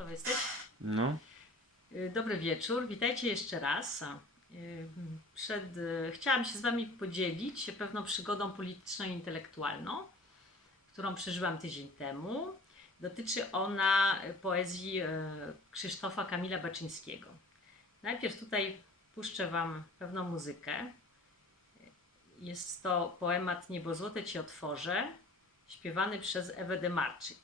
Gotowy jesteś? No. Y, Dobry wieczór, witajcie jeszcze raz. Y, Przed, y, chciałam się z Wami podzielić pewną przygodą polityczną i intelektualną, którą przeżyłam tydzień temu. Dotyczy ona poezji Krzysztofa Kamila Baczyńskiego. Najpierw tutaj puszczę Wam pewną muzykę. Jest to poemat Niebo Złote Ci otworzę, śpiewany przez Ewę Demarczyk.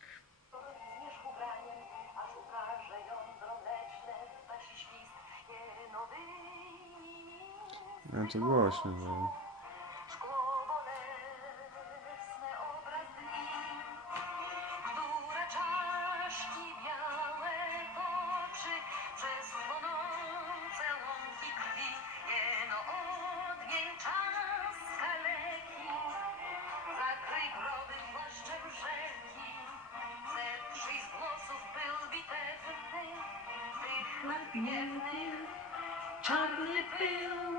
Pył bitewny, tych nadmiennych Czarny pył.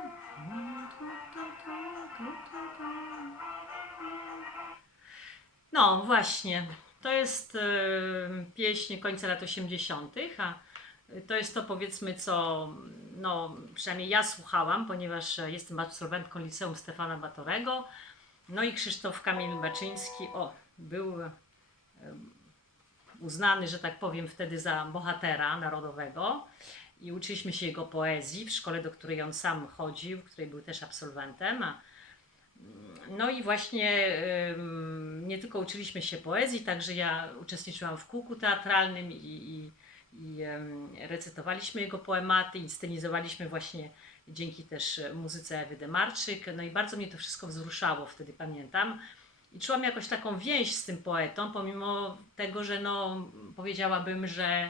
No właśnie, to jest e, pieśń końca lat 80., a to jest to powiedzmy, co no, przynajmniej ja słuchałam, ponieważ jestem absolwentką liceum Stefana Batorego. No i Krzysztof Kamil Baczyński, o, był e, uznany, że tak powiem, wtedy za bohatera narodowego i uczyliśmy się jego poezji w szkole, do której on sam chodził, w której był też absolwentem. A, no i właśnie nie tylko uczyliśmy się poezji, także ja uczestniczyłam w kółku teatralnym i, i, i recytowaliśmy jego poematy, inscenizowaliśmy właśnie dzięki też muzyce Ewy Demarczyk. No i bardzo mnie to wszystko wzruszało wtedy, pamiętam. I czułam jakoś taką więź z tym poetą, pomimo tego, że no, powiedziałabym, że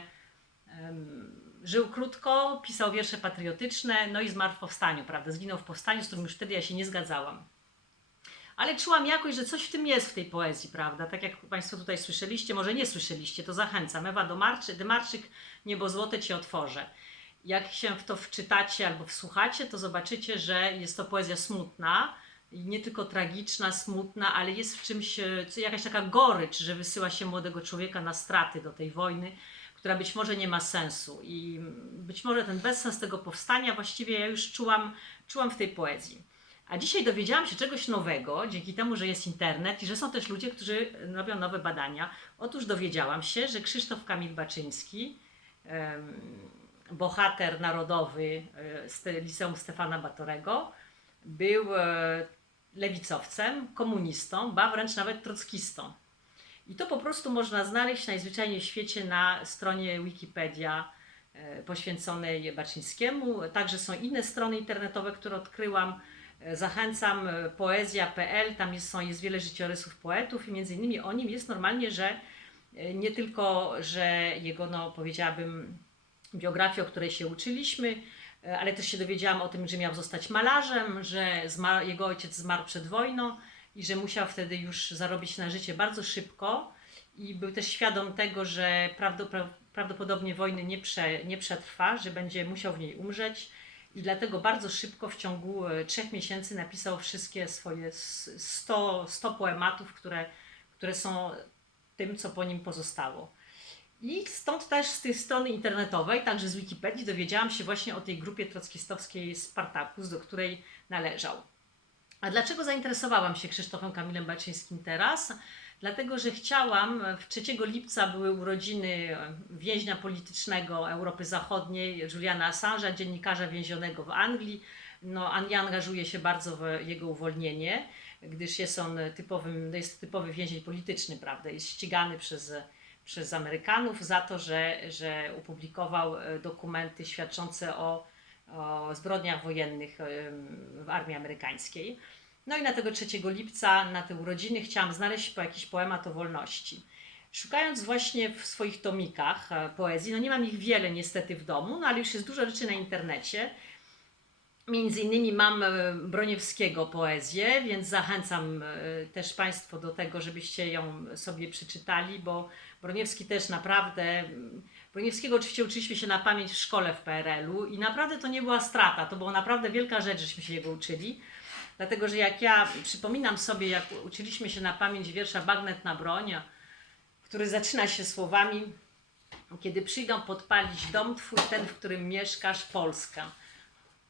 em, żył krótko, pisał wiersze patriotyczne, no i zmarł w powstaniu, prawda? Zginął w powstaniu, z którym już wtedy ja się nie zgadzałam. Ale czułam jakoś, że coś w tym jest w tej poezji, prawda? Tak jak Państwo tutaj słyszeliście, może nie słyszeliście, to zachęcam. Ewa Domarczy, Dymarczyk, Niebo Złote Ci otworzę. Jak się w to wczytacie albo wsłuchacie, to zobaczycie, że jest to poezja smutna, i nie tylko tragiczna, smutna, ale jest w czymś e, co- jakaś taka gorycz, że wysyła się młodego człowieka na straty do tej wojny, która być może nie ma sensu. I być może ten bezsens tego powstania właściwie ja już czułam, czułam w tej poezji. A dzisiaj dowiedziałam się czegoś nowego, dzięki temu, że jest internet i że są też ludzie, którzy robią nowe badania. Otóż dowiedziałam się, że Krzysztof Kamil Baczyński, bohater narodowy e, z liceum Stefana Batorego, był e, lewicowcem, komunistą, ba wręcz nawet trockistą. I to po prostu można znaleźć najzwyczajniej w świecie na stronie Wikipedia e, poświęconej Baczyńskiemu. Także są inne strony internetowe, które odkryłam. E, Zachęcam e, poezja.pl, tam jest, są, jest wiele życiorysów poetów i między innymi o nim jest normalnie, że e, nie tylko, że jego, no powiedziałabym, biografię, o której się uczyliśmy, ale też się dowiedziałam o tym, że miał zostać malarzem, że zmarł, jego ojciec zmarł przed wojną i że musiał wtedy już zarobić na życie bardzo szybko i był też świadom tego, że prawdopodobnie wojny nie, prze, nie przetrwa, że będzie musiał w niej umrzeć i dlatego bardzo szybko w ciągu e, trzech miesięcy napisał wszystkie swoje s- 100, 100 poematów, które, które są tym, co po nim pozostało. I stąd też z tej strony internetowej, także z Wikipedii, dowiedziałam się właśnie o tej grupie trockistowskiej Spartakus, do której należał. A dlaczego zainteresowałam się Krzysztofem Kamilem Baczyńskim teraz? Dlatego, że chciałam, w 3 lipca były urodziny więźnia politycznego Europy Zachodniej, Juliana Assange'a, dziennikarza więzionego w Anglii. No, ja angażuję się bardzo w jego uwolnienie, gdyż jest on typowym, to jest typowy więzień polityczny, prawda? Jest ścigany przez, przez Amerykanów za to, że, że opublikował e, dokumenty świadczące o, o zbrodniach wojennych w armii amerykańskiej. No i na tego 3 lipca, na te urodziny, chciałam znaleźć jakiś poemat o wolności. Szukając właśnie w swoich tomikach e, poezji, no nie mam ich wiele niestety w domu, no ale już jest dużo rzeczy na internecie. Między innymi mam e, Broniewskiego poezję, więc zachęcam e, też Państwo do tego, żebyście ją sobie przeczytali, bo Broniewski też naprawdę. mm, Broniewskiego oczywiście uczyliśmy się na pamięć w szkole w PRL-u i naprawdę to nie była strata, to była naprawdę wielka rzecz, żeśmy się jego uczyli. Dlatego, że jak ja przypominam sobie, jak uczyliśmy się na pamięć wiersza Bagnet na broń, który zaczyna się słowami kiedy przyjdą podpalić dom twój, ten, w którym mieszkasz, Polska.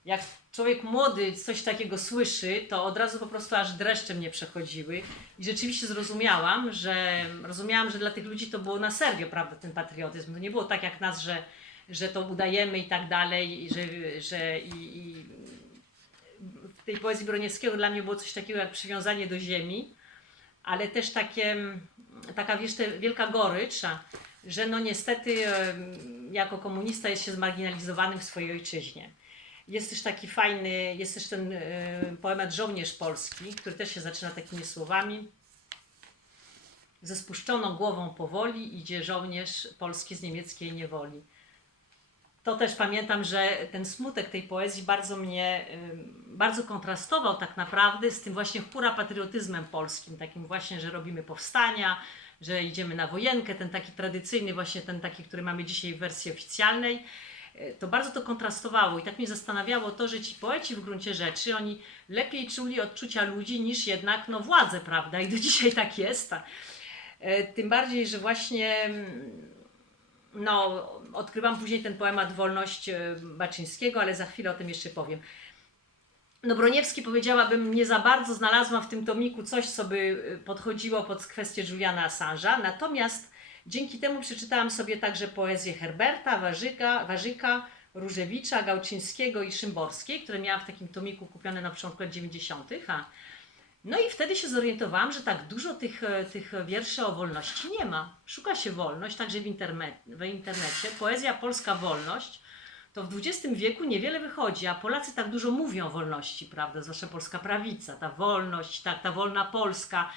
Jak człowiek młody coś takiego słyszy, to od razu po prostu aż dreszcze mnie przechodziły i rzeczywiście zrozumiałam, że rozumiałam, że dla tych ludzi to było na serio, prawda, ten patriotyzm. To nie było tak jak nas, że, że to udajemy i tak dalej, że, że i, i tej poezji Broniewskiego dla mnie było coś takiego jak przywiązanie do ziemi, ale też takie, mm, taka wiesz, te wielka gorycz, że no niestety jako komunista jest się zmarginalizowanym w swojej ojczyźnie. Jest też taki fajny, jest też ten poemat Żołnierz Polski, który też się zaczyna takimi słowami. Ze spuszczoną głową powoli idzie żołnierz polski z niemieckiej niewoli. To też pamiętam, że ten smutek tej poezji bardzo mnie, bardzo kontrastował tak naprawdę z tym właśnie hura patriotyzmem polskim, takim właśnie, że robimy powstania, że idziemy na wojenkę, ten taki tradycyjny właśnie, ten taki, który mamy dzisiaj w wersji oficjalnej. E, To bardzo to kontrastowało i tak mnie zastanawiało to, że ci poeci w gruncie rzeczy, oni lepiej czuli odczucia ludzi niż jednak no, władze, prawda? I do dzisiaj tak jest. E, Tym bardziej, że właśnie mm, no, odkrywam później ten poemat Wolność e, Baczyńskiego, ale za chwilę o tym jeszcze powiem. No Broniewski powiedziałabym, nie za bardzo znalazłam w tym tomiku coś, co by e, podchodziło pod kwestię Juliana Assange'a, natomiast dzięki temu przeczytałam sobie także poezję Herberta, Warzyka, Warzyka Różewicza, Gałczyńskiego i Szymborskiej, które miałam w takim tomiku kupione na początku lat 90. A no i wtedy się zorientowałam, że tak dużo tych, e, tych wierszy o wolności nie ma. Szuka się wolność, także w, internet, w internecie. Poezja polska wolność to w XX wieku niewiele wychodzi, a Polacy tak dużo mówią o wolności, prawda? Zwłaszcza polska prawica, ta wolność, ta, ta wolna Polska.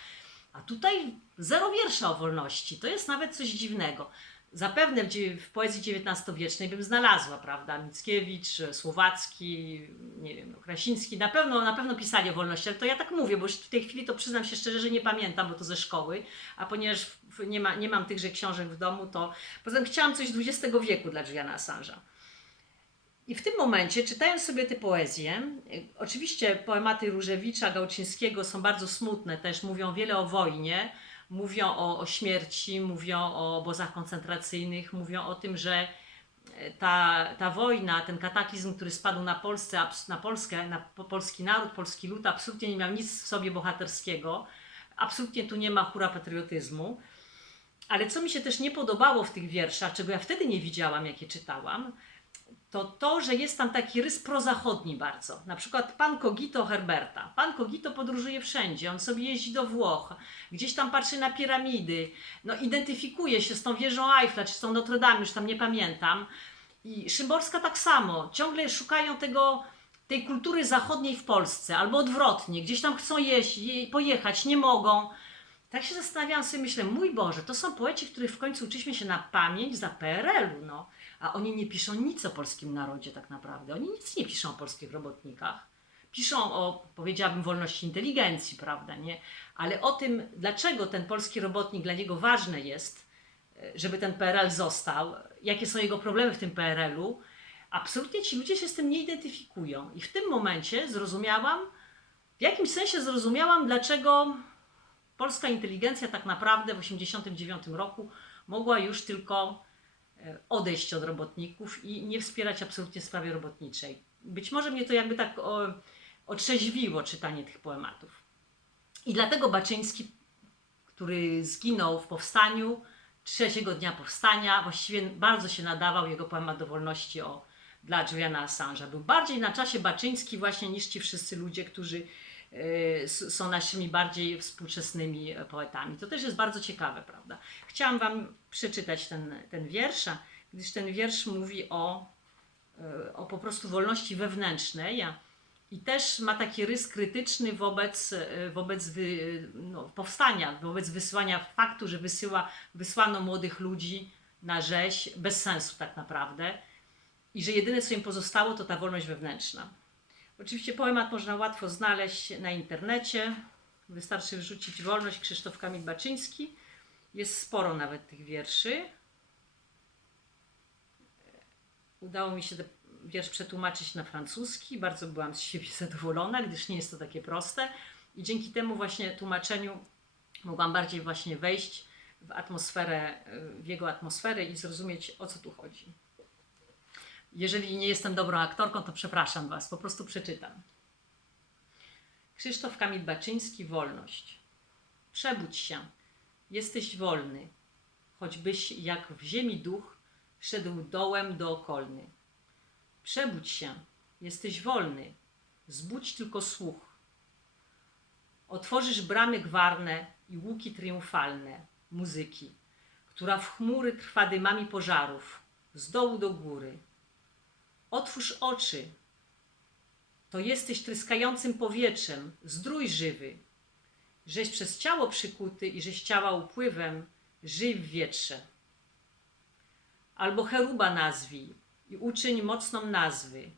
A tutaj zero wiersza o wolności. To jest nawet coś dziwnego. Zapewne w, w poezji XIX-wiecznej bym znalazła, prawda? Mickiewicz, Słowacki, nie wiem, Krasiński, na pewno, na pewno pisali o wolności, ale to ja tak mówię, bo już w tej chwili to przyznam się szczerze, że nie pamiętam, bo to ze szkoły, a ponieważ nie, ma, nie mam tychże książek w domu, to poza tym chciałam coś XX wieku dla Juliana Assange'a. I w tym momencie, czytając sobie te poezje, y, oczywiście poematy Różewicza, Gałczyńskiego są bardzo smutne, też mówią wiele o wojnie, mówią o, o śmierci, mówią o obozach koncentracyjnych, mówią o tym, że e, ta, ta wojna, ten kataklizm, który spadł na, Polsce, na Polskę, na po- polski naród, polski lud, absolutnie nie miał nic w sobie bohaterskiego. Absolutnie tu nie ma hura patriotyzmu. Ale co mi się też nie podobało w tych wierszach, czego ja wtedy nie widziałam, jakie czytałam, to to, że jest tam taki rys prozachodni bardzo. Na przykład pan Kogito Herberta. Pan Kogito podróżuje wszędzie, on sobie jeździ do Włoch, gdzieś tam patrzy na piramidy, no identyfikuje się z tą wieżą Eiffla, czy z tą Notre Dame, już tam nie pamiętam. I Szymborska tak samo. Ciągle szukają tego, tej kultury zachodniej w Polsce, albo odwrotnie, gdzieś tam chcą jeść, je, pojechać, nie mogą. Tak się zastanawiałam sobie, myślę, mój Boże, to są poeci, których w końcu uczyliśmy się na pamięć za PRL-u, no. A oni nie piszą nic o polskim narodzie tak naprawdę. Oni nic nie piszą o polskich robotnikach. Piszą o, powiedziałabym, wolności inteligencji, prawda, nie? Ale o tym, dlaczego ten polski robotnik dla niego ważny jest, żeby ten PRL został, jakie są jego problemy w tym PRL-u, absolutnie ci ludzie się z tym nie identyfikują. I w tym momencie zrozumiałam, w jakimś sensie zrozumiałam, dlaczego polska inteligencja tak naprawdę w 1989 roku mogła już tylko odejść od robotników i nie wspierać absolutnie sprawy robotniczej. Być może mnie to jakby tak o, otrzeźwiło czytanie tych poematów. I dlatego Baczyński, który zginął w powstaniu, trzeciego dnia powstania, właściwie bardzo się nadawał jego poemat do wolności o, dla Juliana Assange'a. Był bardziej na czasie Baczyński właśnie niż ci wszyscy ludzie, którzy e, są naszymi bardziej współczesnymi poetami. To też jest bardzo ciekawe, prawda? Chciałam Wam przeczytać ten, ten wiersz, gdyż ten wiersz mówi o, e, o po prostu wolności wewnętrznej i też ma taki rys krytyczny wobec, e, wobec wy, no, powstania, wobec wysyłania faktu, że wysyła, wysłano młodych ludzi na rzeź bez sensu tak naprawdę i że jedyne co im pozostało to ta wolność wewnętrzna. Oczywiście poemat można łatwo znaleźć na internecie. Wystarczy wrzucić wolność Krzysztof Kamil Baczyński. Jest sporo nawet tych wierszy. Udało mi się ten wiersz przetłumaczyć na francuski. Bardzo byłam z siebie zadowolona, gdyż nie jest to takie proste. I dzięki temu właśnie tłumaczeniu mogłam bardziej właśnie wejść w atmosferę, w jego atmosferę i zrozumieć o co tu chodzi. Jeżeli nie jestem dobrą aktorką, to przepraszam Was, po prostu przeczytam. Krzysztof Kamil Baczyński, Wolność. Przebudź się, jesteś wolny, choćbyś jak w ziemi duch szedł dołem do okolny. Przebudź się, jesteś wolny, zbudź tylko słuch. Otworzysz bramy gwarne i łuki triumfalne muzyki, która w chmury trwa dymami pożarów, z dołu do góry. Otwórz oczy, to jesteś tryskającym powietrzem, zdrój żywy, żeś przez ciało przykuty i żeś ciała upływem, żyj w wietrze. Albo cheruba nazwij i uczyń mocną nazwy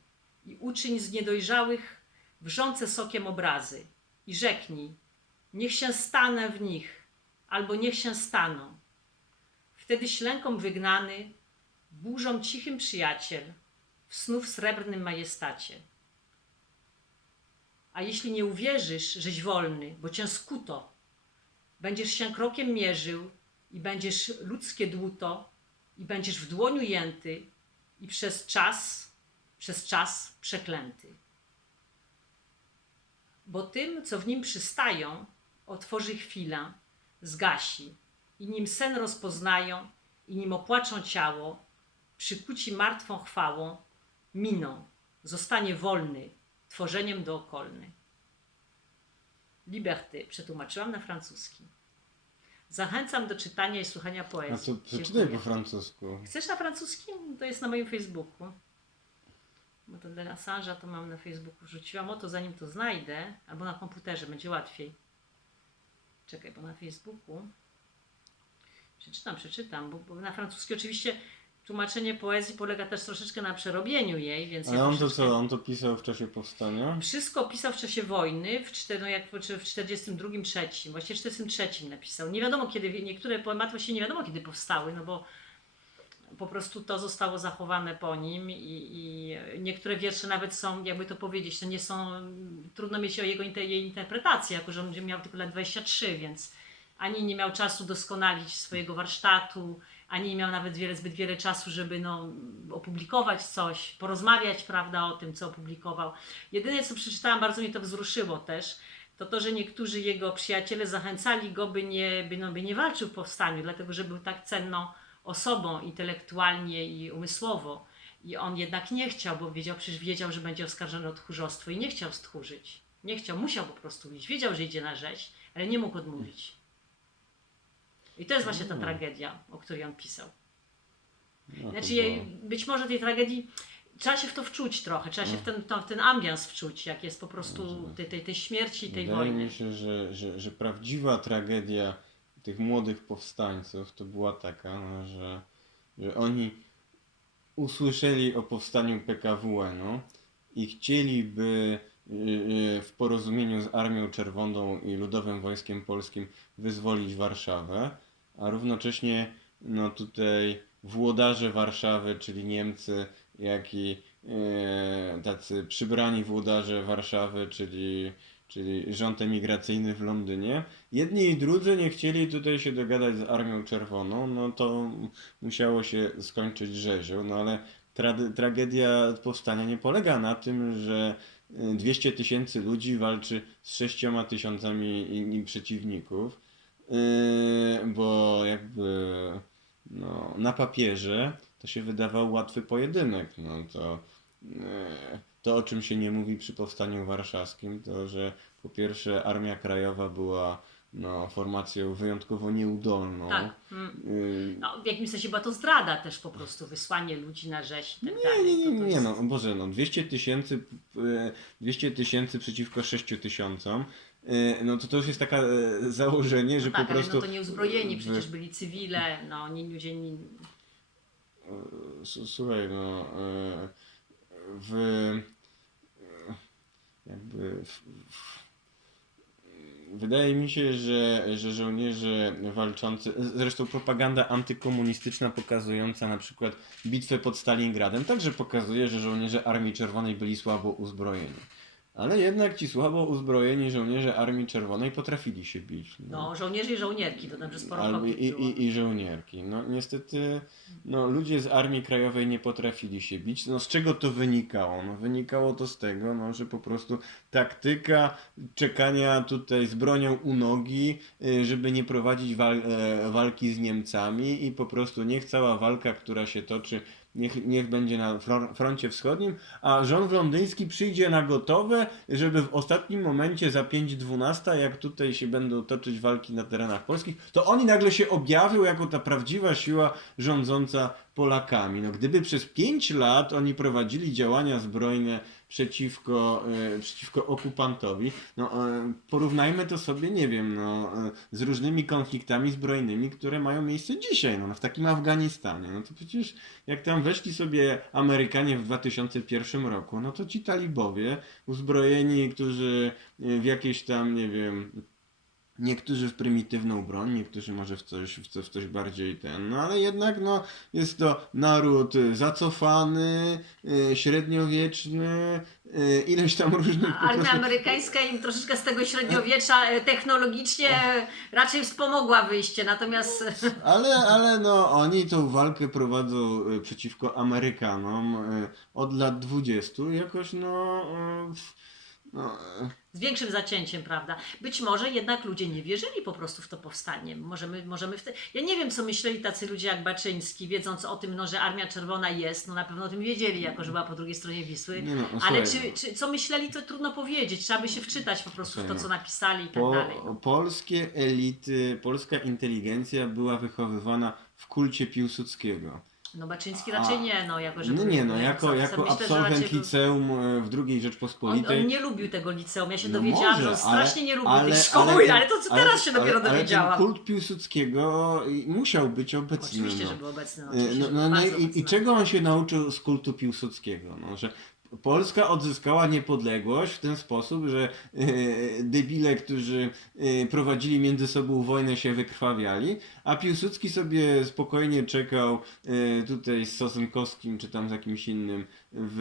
i uczyń z niedojrzałych wrzące sokiem obrazy i rzeknij, niech się stanę w nich, albo niech się staną. Wtedy ślękom wygnany, burzą cichym przyjaciel, w snów srebrnym majestacie. A jeśli nie uwierzysz, żeś wolny, bo cię skuto, będziesz się krokiem mierzył i będziesz ludzkie dłuto i będziesz w dłoniu jęty i przez czas, przez czas przeklęty. Bo tym, co w nim przystają, otworzy chwila, zgasi i nim sen rozpoznają i nim opłaczą ciało, przykuci martwą chwałą, miną, zostanie wolny, tworzeniem dookolny. Liberty przetłumaczyłam na francuski. Zachęcam do czytania i słuchania A poezji. to przeczytaj po francusku. Chcesz na francuskim? To jest na moim Facebooku. Bo to dla Assange'a to mam na Facebooku. Wrzuciłam o to, zanim to znajdę, albo na komputerze, będzie łatwiej. Czekaj, bo na Facebooku. Przeczytam, przeczytam, bo, bo na francuski oczywiście tłumaczenie poezji polega też troszeczkę na przerobieniu jej, więc Ale ja on to troszeczkę- co, on to pisał w czasie powstania? wszystko pisał w czasie wojny, w, czter, no jak, czy w 42, trzecim, właściwie w 43 napisał. Nie wiadomo kiedy, niektóre poematy właśnie nie wiadomo kiedy powstały, no bo po prostu to zostało zachowane po nim i, i niektóre wiersze nawet są, jakby to powiedzieć, to nie są, trudno mieć o jego jej interpretację, jako że on miał tylko lat 23, więc ani nie miał czasu doskonalić swojego warsztatu, ani nie miał nawet wiele, zbyt wiele czasu, żeby no, opublikować coś, porozmawiać prawda, o tym, co opublikował. Jedyne, co przeczytałam, bardzo mnie to wzruszyło też, to to, że niektórzy jego przyjaciele zachęcali go, by nie, by, no, by nie walczył w powstaniu, dlatego że był tak cenną osobą intelektualnie i umysłowo. I on jednak nie chciał, bo wiedział, przecież wiedział, że będzie oskarżony o tchórzostwo i nie chciał stchórzyć. Nie chciał, musiał po prostu iść. Wiedział, że idzie na rzeź, ale nie mógł odmówić. I to jest właśnie ta Mm. tragedia, o której on pisał. No, Znaczy, jej, być może tej tragedii trzeba się w to wczuć trochę, trzeba się w ten, to, w ten ambians wczuć, jak jest po prostu tej, tej, tej śmierci, tej Wydaje wojny. mi się, że, że, że prawdziwa tragedia tych młodych powstańców to była taka, no, że, że oni usłyszeli o powstaniu PKWN-u i chcieliby w porozumieniu z Armią Czerwoną i Ludowym Wojskiem Polskim wyzwolić Warszawę, a równocześnie no tutaj włodarze Warszawy, czyli Niemcy, jak i e, tacy przybrani włodarze Warszawy, czyli, czyli rząd emigracyjny w Londynie. Jedni i drudzy nie chcieli tutaj się dogadać z Armią Czerwoną, no to musiało się skończyć rzezią, no ale tra- tragedia powstania nie polega na tym, że 200 tysięcy ludzi walczy z 6 tysiącami przeciwników, Yy, bo jakby no, na papierze to się wydawał łatwy pojedynek. No to, yy, to, o czym się nie mówi przy powstaniu warszawskim, to że po pierwsze Armia Krajowa była no, formacją wyjątkowo nieudolną. Tak. Mm. Yy, No, w jakimś sensie była to zdrada też po prostu, wysłanie ludzi na rzeź tak Nie, dalej. nie, nie, nie, jest- no Boże, no 200 tysięcy, e, 200 tysięcy przeciwko 6 tysiącom, e, no to to już jest takie założenie, że no tak, po prostu... ale no to nie uzbrojeni, w- przecież byli cywile, no nie ludzie, nie, Słuchaj, no e, w... jakby... W, Wydaje mi się, że, że żołnierze walczący, zresztą propaganda antykomunistyczna pokazująca na przykład bitwę pod Stalingradem także pokazuje, że żołnierze Armii Czerwonej byli słabo uzbrojeni. Ale jednak ci słabo uzbrojeni żołnierze Armii Czerwonej potrafili się bić. No, żołnierze i żołnierki, to dobrze sporo kobiet i, było. i, I żołnierki. No niestety no, ludzie z Armii Krajowej nie potrafili się bić. No z czego to wynikało? No wynikało to z tego, no, że po prostu taktyka czekania tutaj z bronią u nogi, y, żeby nie prowadzić wal, e, walki z Niemcami i po prostu niech cała walka, która się toczy, niech, niech będzie na fron- froncie wschodnim, a rząd londyński przyjdzie na gotowe, żeby w ostatnim momencie za 5.12, jak tutaj się będą toczyć walki na terenach polskich, to oni nagle się objawią jako ta prawdziwa siła rządząca Polakami. No, gdyby przez 5 lat oni prowadzili działania zbrojne przeciwko, e, przeciwko okupantowi, no, e, porównajmy to sobie, nie wiem, no, e, z różnymi konfliktami zbrojnymi, które mają miejsce dzisiaj, no, w takim Afganistanie. No to przecież jak tam weszli sobie Amerykanie w 2001 roku, no to ci talibowie uzbrojeni, którzy w jakieś tam, nie wiem, niektórzy w prymitywną broń, niektórzy może w coś, w coś, w coś bardziej ten, no ale jednak no, jest to naród zacofany, e, średniowieczny, e, ileś tam różnych Armia prostu... amerykańska im troszeczkę z tego średniowiecza e, technologicznie raczej wspomogła wyjście, natomiast Ale, ale no, oni tą walkę prowadzą e, przeciwko Amerykanom od lat 20. Jakoś no. no z większym zacięciem, prawda? Być może jednak ludzie nie wierzyli po prostu w to powstanie. Możemy, możemy w te... Ja nie wiem, co myśleli tacy ludzie jak Baczyński, wiedząc o tym, no, że Armia Czerwona jest, no na pewno o tym wiedzieli, jako że była po drugiej stronie Wisły. no, no, Ale czy, czy, co myśleli, to trudno powiedzieć. Trzeba by się wczytać po prostu w to, co napisali i tak po, dalej. No. polskie elity, polska inteligencja była wychowywana w kulcie Piłsudskiego. No Baczyński A- raczej nie, no jako, że No nie no, jako, jako myślę, że absolwent raczej liceum e, w II On, Rzeczpospolitej. on nie lubił tego liceum. Ja się No dowiedziałam, że on może, strasznie ale- nie lubił ale- tej szkoły, ale, ale- to co ale- teraz się dopiero ale, ale dowiedziałam. ten kult Piłsudskiego i- musiał być obecny. Oczywiście, no. że był obecny. No, E, oczywiście, No, że no, był no bardzo i, i obecny. czego on się nauczył z kultu Piłsudskiego? No, że Polska odzyskała niepodległość w ten sposób, że e, debile, którzy e, prowadzili między sobą wojnę, się wykrwawiali, a Piłsudski sobie spokojnie czekał e, tutaj z Sosenkowskim czy tam z jakimś innym w,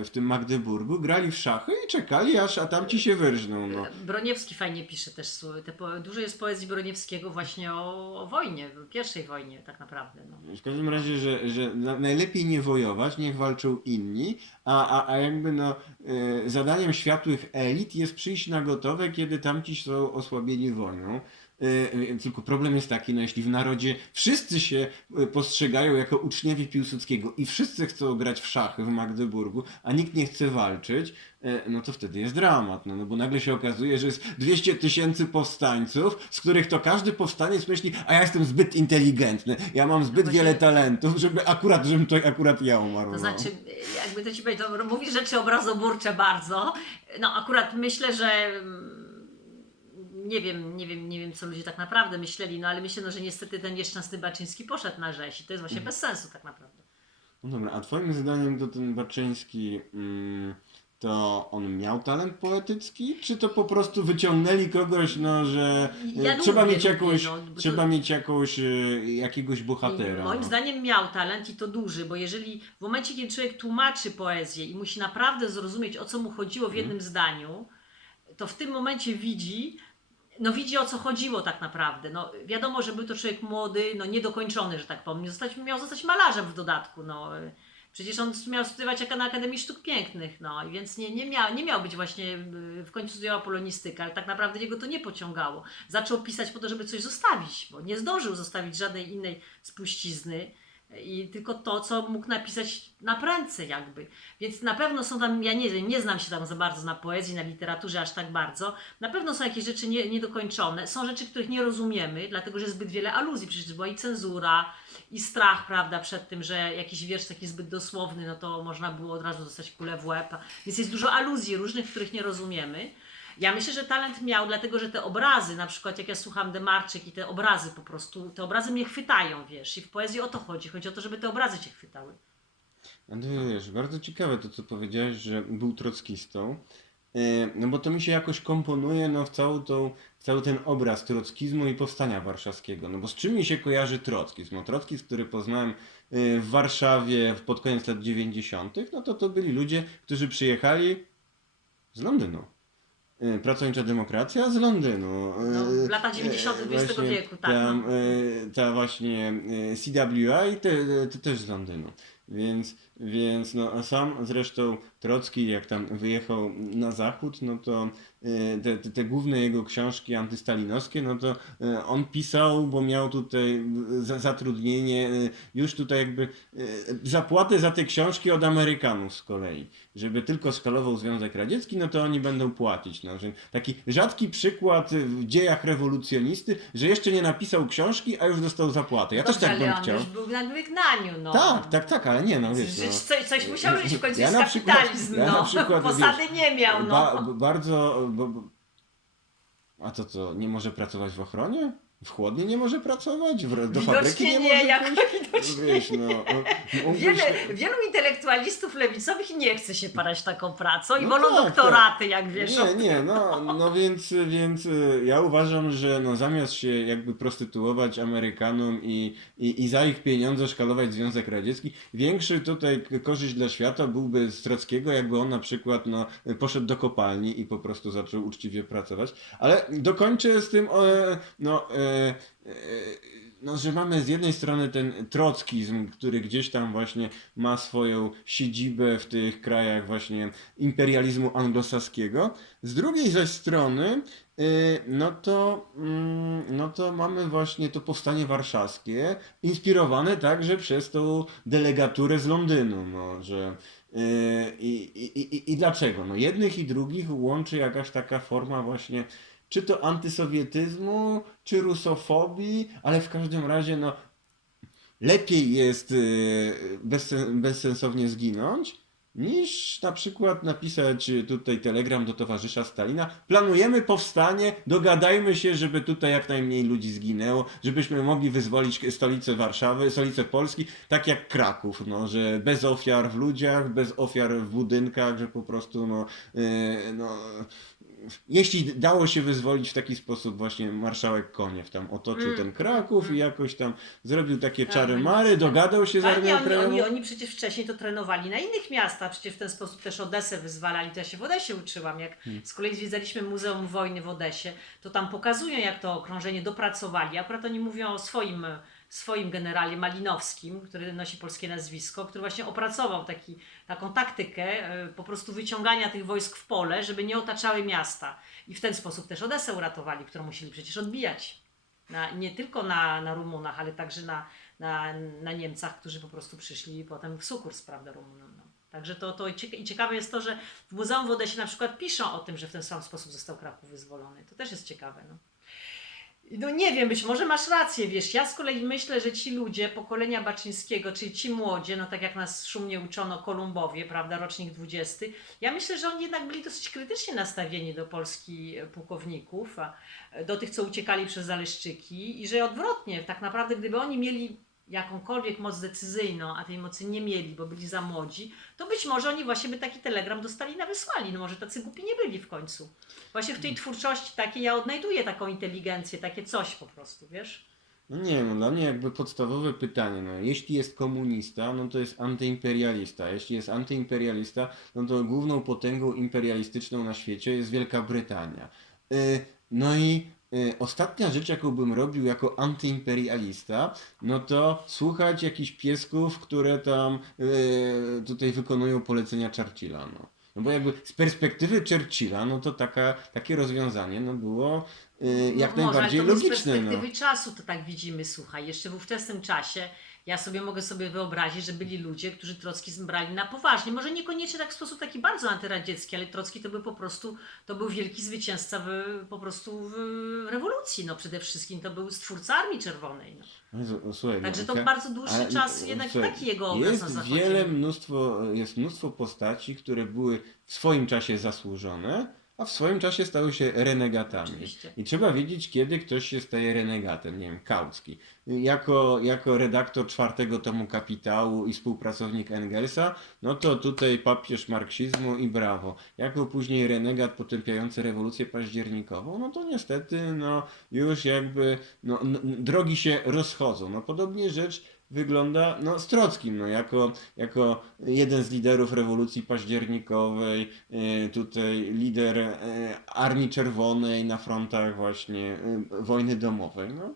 e, w tym Magdeburgu, grali w szachy i czekali, aż a tamci się wyrżną. No. Broniewski fajnie pisze też. Te po, dużo jest poezji Broniewskiego właśnie o, o wojnie, pierwszej wojnie tak naprawdę. No. W każdym razie, że, że na- najlepiej nie wojować, niech walczą inni, a, a, a jakby no, e, zadaniem światłych elit jest przyjść na gotowe, kiedy tamci są osłabieni wojną. E, e, Tylko problem jest taki, no jeśli w narodzie wszyscy się e, postrzegają jako uczniowie Piłsudskiego i wszyscy chcą grać w szachy w Magdeburgu, a nikt nie chce walczyć, no to wtedy jest dramat, no, no bo nagle się okazuje, że jest 200 tysięcy powstańców, z których to każdy powstaniec myśli, a ja jestem zbyt inteligentny, ja mam zbyt No wiele właśnie- talentów, żeby akurat, żebym to akurat ja umarł. To no. znaczy, jakby to ci powiedzieć, to mówi rzeczy obrazoburcze bardzo. No akurat myślę, że mm, nie wiem, nie wiem, nie wiem, co ludzie tak naprawdę myśleli, no ale myślę, no, że niestety ten nieszczęsny Baczyński poszedł na rzeź i to jest właśnie bez sensu tak naprawdę. No dobra, a twoim zdaniem to ten Baczyński, mm, to on miał talent poetycki, czy to po prostu wyciągnęli kogoś, no, że e, Ja trzeba lubię, mieć lubię, jakąś, no, bo to- trzeba mieć jakąś, e, jakiegoś bohatera. Moim no. zdaniem miał talent i to duży, bo jeżeli w momencie, kiedy człowiek tłumaczy poezję i musi naprawdę zrozumieć, o co mu chodziło w Mhm. jednym zdaniu, to w tym momencie widzi, no widzi o co chodziło tak naprawdę. No, wiadomo, że był to człowiek młody, no niedokończony, że tak powiem. Zostać, miał zostać malarzem w dodatku. No. Przecież on miał studiować na Akademii Sztuk Pięknych, no więc nie, nie, miał, nie miał być właśnie, y, w końcu studiował polonistykę, ale tak naprawdę jego to nie pociągało. Zaczął pisać po to, żeby coś zostawić, bo nie zdążył zostawić żadnej innej spuścizny i tylko to, co mógł napisać na prędce jakby. Więc na pewno są tam, ja nie nie znam się tam za bardzo na poezji, na literaturze aż tak bardzo, na pewno są jakieś rzeczy nie, niedokończone, są rzeczy, których nie rozumiemy, dlatego że zbyt wiele aluzji, przecież była i cenzura, i strach, prawda, przed tym, że jakiś wiersz taki zbyt dosłowny, no to można było od razu dostać kulę w łeb, więc jest dużo aluzji różnych, których nie rozumiemy. Ja myślę, że talent miał, dlatego że te obrazy, na przykład jak ja słucham Demarczyk i te obrazy po prostu, te obrazy mnie chwytają, wiesz, i w poezji o to chodzi, chodzi o to, żeby te obrazy cię chwytały. Ty wiesz, bardzo ciekawe to, co powiedziałeś, że był trockistą. E, No bo to mi się jakoś komponuje no, w, całą tą, w cały ten obraz trockizmu i powstania warszawskiego. No bo z czym mi się kojarzy trockizm? No trockizm, który poznałem e, w Warszawie pod koniec lat 90., no to to byli ludzie, którzy przyjechali Z Londynu. Y, Pracownicza demokracja z Londynu. No, Y, w latach y, 90. XX właśnie wieku, tak, Tam, no. y, ta właśnie y, CWI te, to też z Londynu. Więc, więc no, a sam zresztą Trocki, jak tam wyjechał na zachód, no to y, te, te, te główne jego książki antystalinowskie, no to y, on pisał, bo miał tutaj y, za, zatrudnienie, y, już tutaj jakby y, zapłatę za te książki od Amerykanów z kolei. Żeby tylko skalował Związek Radziecki, no to oni będą płacić. No, że taki rzadki przykład w dziejach rewolucjonisty, że jeszcze nie napisał książki, a już dostał zapłatę. Ja Dobrze, też tak bym chciał. już był na wygnaniu, no. Tak, tak, tak, ale nie, no wiesz. No. coś, coś musiał żyć, w końcu Ja jest przykład- kapitalizm, ja no. przykład, Posady wiesz, nie miał, no. Ba, bardzo. Bo... A to co, nie może pracować w ochronie? W chłodni nie może pracować? W, do fabryki nie, nie, może jako pójść? widocznie Wiesz, no. o, mógłbyś- Wiele, wielu intelektualistów lewicowych nie chce się parać taką pracą i No wolą tak, doktoraty, jak wiesz. Nie, nie, no, no więc, więc y, ja uważam, że no zamiast się jakby prostytuować Amerykanom i, i, i za ich pieniądze szkalować Związek Radziecki, większy tutaj korzyść dla świata byłby z Trockiego, jakby on na przykład no, poszedł do kopalni i po prostu zaczął uczciwie pracować. Ale dokończę z tym, e, no, e, no, że mamy z jednej strony ten trockizm, który gdzieś tam właśnie ma swoją siedzibę w tych krajach właśnie imperializmu anglosaskiego. Z drugiej zaś strony, y, no to, mm, no to mamy właśnie to powstanie warszawskie, inspirowane także przez tą delegaturę z Londynu, no, że i, i, i, I dlaczego? No jednych i drugich łączy jakaś taka forma właśnie czy to antysowietyzmu, czy rusofobii, ale w każdym razie no lepiej jest y, bezsen, bezsensownie zginąć, niż na przykład napisać tutaj telegram do towarzysza Stalina. Planujemy powstanie, dogadajmy się, żeby tutaj jak najmniej ludzi zginęło, żebyśmy mogli wyzwolić stolicę Warszawy, stolicę Polski, tak jak Kraków, no, że bez ofiar w ludziach, bez ofiar w budynkach, że po prostu no, yy, no jeśli dało się wyzwolić w taki sposób właśnie marszałek Koniew tam otoczył Mm. ten Kraków i Mm. jakoś tam zrobił takie Tak, czary mary, dogadał się z Ale nie, Armią oni, Krajową. oni, oni przecież wcześniej to trenowali na innych miastach, przecież w ten sposób też Odesę wyzwalali, to ja się w Odesie uczyłam, jak Hmm. z kolei zwiedzaliśmy Muzeum Wojny w Odesie, to tam pokazują jak to okrążenie dopracowali, akurat oni mówią o swoim, swoim generalie Malinowskim, który nosi polskie nazwisko, który właśnie opracował taki, taką taktykę e, po prostu wyciągania tych wojsk w pole, żeby nie otaczały miasta i w ten sposób też Odesę uratowali, którą musieli przecież odbijać. Na, nie tylko na, na Rumunach, ale także na, na, na Niemcach, którzy po prostu przyszli potem w sukurs, prawda, Rumunom. No. Także to, to i ciekawe jest to, że w Muzeum w Odesie na przykład piszą o tym, że w ten sam sposób został Kraków wyzwolony. To też jest ciekawe. No. No nie wiem, być może masz rację, wiesz, ja z kolei myślę, że ci ludzie pokolenia Baczyńskiego, czyli ci młodzie, no tak jak nas szumnie uczono Kolumbowie, prawda, rocznik 20, ja myślę, że oni jednak byli dosyć krytycznie nastawieni do Polski e, pułkowników, e, do tych, co uciekali przez Zaleszczyki i że odwrotnie, tak naprawdę gdyby oni mieli jakąkolwiek moc decyzyjną, a tej mocy nie mieli, bo byli za młodzi, to być może oni właśnie by taki telegram do Stalina wysłali. No może tacy głupi nie byli w końcu. Właśnie w tej twórczości takiej ja odnajduję taką inteligencję, takie coś po prostu, wiesz? No nie wiem, dla mnie jakby podstawowe pytanie, no jeśli jest komunista, no to jest antyimperialista. Jeśli jest antyimperialista, no to główną potęgą imperialistyczną na świecie jest Wielka Brytania. Y, no i ostatnia rzecz, jaką bym robił jako antyimperialista, no to słuchać jakichś piesków, które tam y, tutaj wykonują polecenia Churchilla, no. No bo jakby z perspektywy Churchilla, no to taka, takie rozwiązanie no było y, jak No może, najbardziej ale to logiczne. Z No. perspektywy czasu to tak widzimy, słuchaj, jeszcze w ówczesnym czasie ja sobie mogę sobie wyobrazić, że byli ludzie, którzy trockizm brali na poważnie. Może niekoniecznie tak w sposób taki bardzo antyradziecki, ale Trocki to był po prostu, to był wielki zwycięzca w, po prostu w rewolucji. No przede wszystkim to był stwórca Armii Czerwonej. No. No, słuchaj, Także to bardzo dłuższy ale, czas jednak słuchaj, taki jego obraz na Jest zachodzie. wiele mnóstwo, jest mnóstwo postaci, które były w swoim czasie zasłużone, a w swoim czasie stały się renegatami. Oczywiście. I trzeba wiedzieć, kiedy ktoś się staje renegatem. Nie wiem, Kautsky. Jako, jako redaktor czwartego tomu Kapitału i współpracownik Engelsa, no to tutaj papież marksizmu i brawo. Jako później renegat potępiający rewolucję październikową, no to niestety no, już jakby no, drogi się rozchodzą. No podobnie rzecz wygląda no, Strockim, no, jako, jako jeden z liderów rewolucji październikowej, e, tutaj lider e, Armii Czerwonej na frontach właśnie e, wojny domowej. No,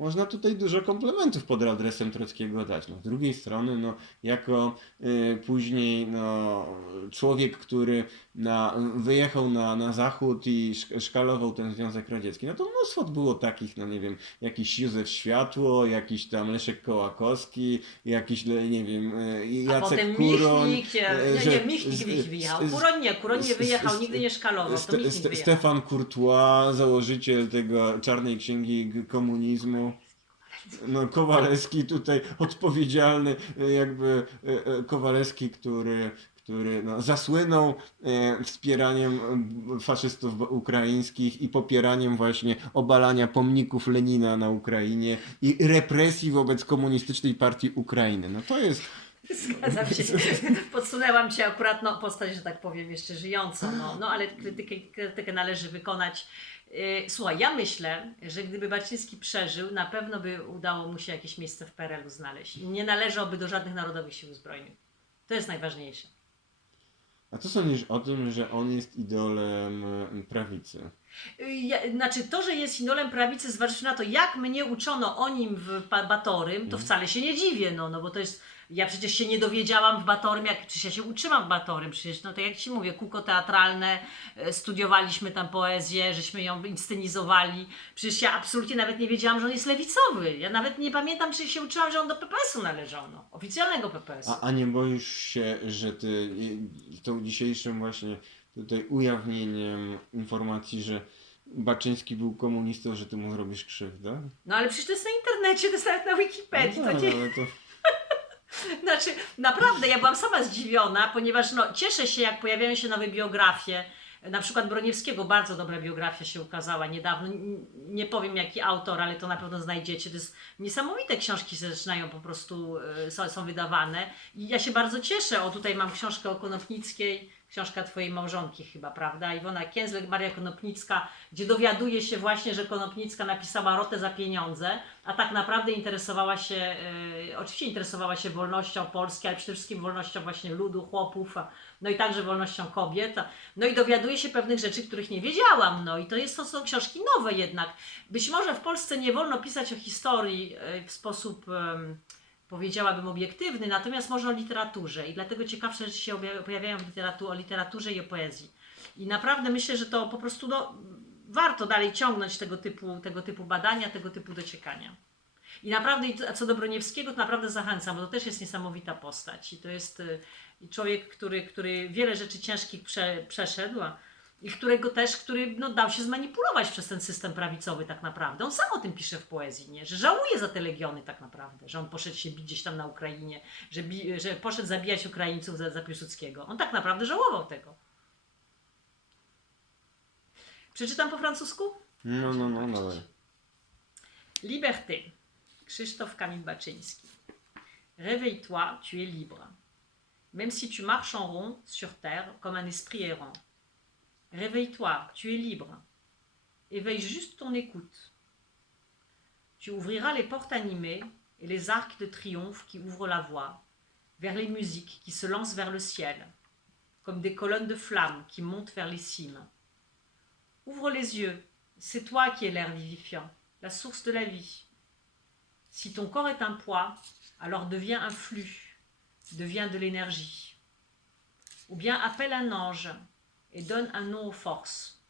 można tutaj dużo komplementów pod adresem Trockiego dać. No, z drugiej strony, no, jako e, później no, człowiek, który na, wyjechał na, na zachód i szk- szkalował ten Związek Radziecki, no to mnóstwo było takich, no nie wiem, jakiś Józef Światło, jakiś tam Leszek Kołakowski, jakiś, nie wiem, A Jacek potem Kuroń. Michnik, e, nie, nie, Michnik wyjechał. Kuroń nie, Kuroń nie wyjechał, z- nigdy nie szkalował, Ste, Ste. Stefan Courtois, założyciel tego czarnej księgi komunizmu. No, Kowalewski tutaj odpowiedzialny, e, jakby e, e, Kowalewski, który, który no, zasłynął e, wspieraniem faszystów ukraińskich i popieraniem właśnie obalania pomników Lenina na Ukrainie i represji wobec komunistycznej partii Ukrainy. No to jest Zgadzam się. Podsunęłam cię akurat no, postać, że tak powiem, jeszcze żyjącą. No, no ale krytykę, krytykę należy wykonać. Yy, Słuchaj, ja myślę, że gdyby Baczyński przeżył, na pewno by udało mu się jakieś miejsce w PRL-u znaleźć. Nie należałby do żadnych narodowych sił zbrojnych. To jest najważniejsze. A co sądzisz o tym, że on jest idolem e, prawicy? Yy, Ja, znaczy to, że jest idolem prawicy, zważywszy na to, jak mnie uczono o nim w Batorym, to wcale się nie dziwię, no, no bo to jest, ja przecież się nie dowiedziałam w Batorym, jak, przecież ja się uczyłam w Batorym, przecież, no to jak Ci mówię, kółko teatralne, e, studiowaliśmy tam poezję, żeśmy ją inscenizowali, przecież ja absolutnie nawet nie wiedziałam, że on jest lewicowy, ja nawet nie pamiętam, czy się uczyłam, że on do PPS-u należał, no, oficjalnego PPS-u. A, a nie boisz się, że ty tą dzisiejszym właśnie tutaj ujawnieniem informacji, że Baczyński był komunistą, że ty mu zrobisz krzywdę? No ale przecież to jest na internecie, to jest nawet na Wikipedii, no to tak, nie... ale to... Znaczy, naprawdę, ja byłam sama zdziwiona, ponieważ no, cieszę się, jak pojawiają się nowe biografie. Na przykład Broniewskiego, bardzo dobra biografia się ukazała niedawno. Nie powiem jaki autor, ale to na pewno znajdziecie. To jest niesamowite książki się zaczynają po prostu, y, są, są wydawane. I ja się bardzo cieszę. O, tutaj mam książkę o Konopnickiej, książka Twojej małżonki chyba, prawda? Iwona Kienzle, Maria Konopnicka, gdzie dowiaduje się właśnie, że Konopnicka napisała rotę za pieniądze, a tak naprawdę interesowała się, y, oczywiście interesowała się wolnością Polski, ale przede wszystkim wolnością właśnie ludu, chłopów, no i także wolnością kobiet. No i dowiaduje się pewnych rzeczy, których nie wiedziałam. No i to, jest, to są książki nowe jednak. Być może w Polsce nie wolno pisać o historii y, w sposób, em, powiedziałabym, obiektywny, natomiast można o literaturze i dlatego ciekawsze rzeczy się pojawiają w literatu- o literaturze i o poezji. I naprawdę myślę, że to po prostu no, warto dalej ciągnąć tego typu, tego typu badania, tego typu dociekania. I naprawdę, a co do Broniewskiego, to naprawdę zachęcam, bo to też jest niesamowita postać. I to jest y, człowiek, który, który wiele rzeczy ciężkich prze, przeszedł, i którego też, który no, dał się zmanipulować przez ten system prawicowy tak naprawdę. On sam o tym pisze w poezji, nie? że żałuje za te legiony tak naprawdę, że on poszedł się bić gdzieś tam na Ukrainie, że, bi, że poszedł zabijać Ukraińców za, za Piłsudskiego. On tak naprawdę żałował tego. Przeczytam po francusku? No, no, no, dawaj. Liberté. Krzysztof Kamil Baczyński. Réveille-toi, tu es libre. Même si tu marches en rond sur terre comme un esprit errant. Réveille-toi, tu es libre. Éveille juste ton écoute. Tu ouvriras les portes animées et les arcs de triomphe qui ouvrent la voie vers les musiques qui se lancent vers le ciel, comme des colonnes de flammes qui montent vers les cimes. Ouvre les yeux, c'est toi qui es l'air vivifiant la source de la vie. Si ton corps est un poids, alors deviens un flux, deviens de l'énergie. Ou bien appelle un ange et donne un nom aux forces.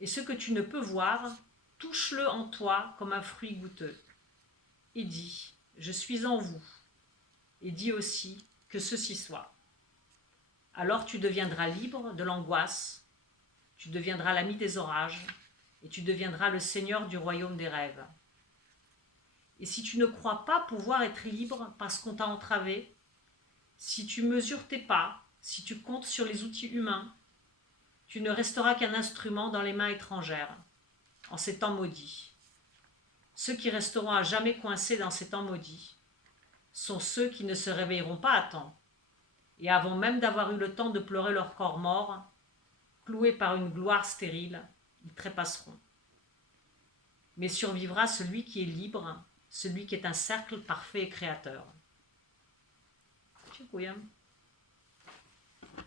Et ce que tu ne peux voir, touche-le en toi comme un fruit goûteux. Et dis, je suis en vous. Et dis aussi que ceci soit. Alors tu deviendras libre de l'angoisse, tu deviendras l'ami des orages, et tu deviendras le seigneur du royaume des rêves. Et si tu ne crois pas pouvoir être libre parce qu'on t'a entravé, si tu mesures tes pas, si tu comptes sur les outils humains, tu ne resteras qu'un instrument dans les mains étrangères, en ces temps maudits. Ceux qui resteront à jamais coincés dans ces temps maudits sont ceux qui ne se réveilleront pas à temps, et avant même d'avoir eu le temps de pleurer leur corps mort, cloués par une gloire stérile, ils trépasseront. Mais survivra celui qui est libre, celui qui est un cercle parfait et créateur.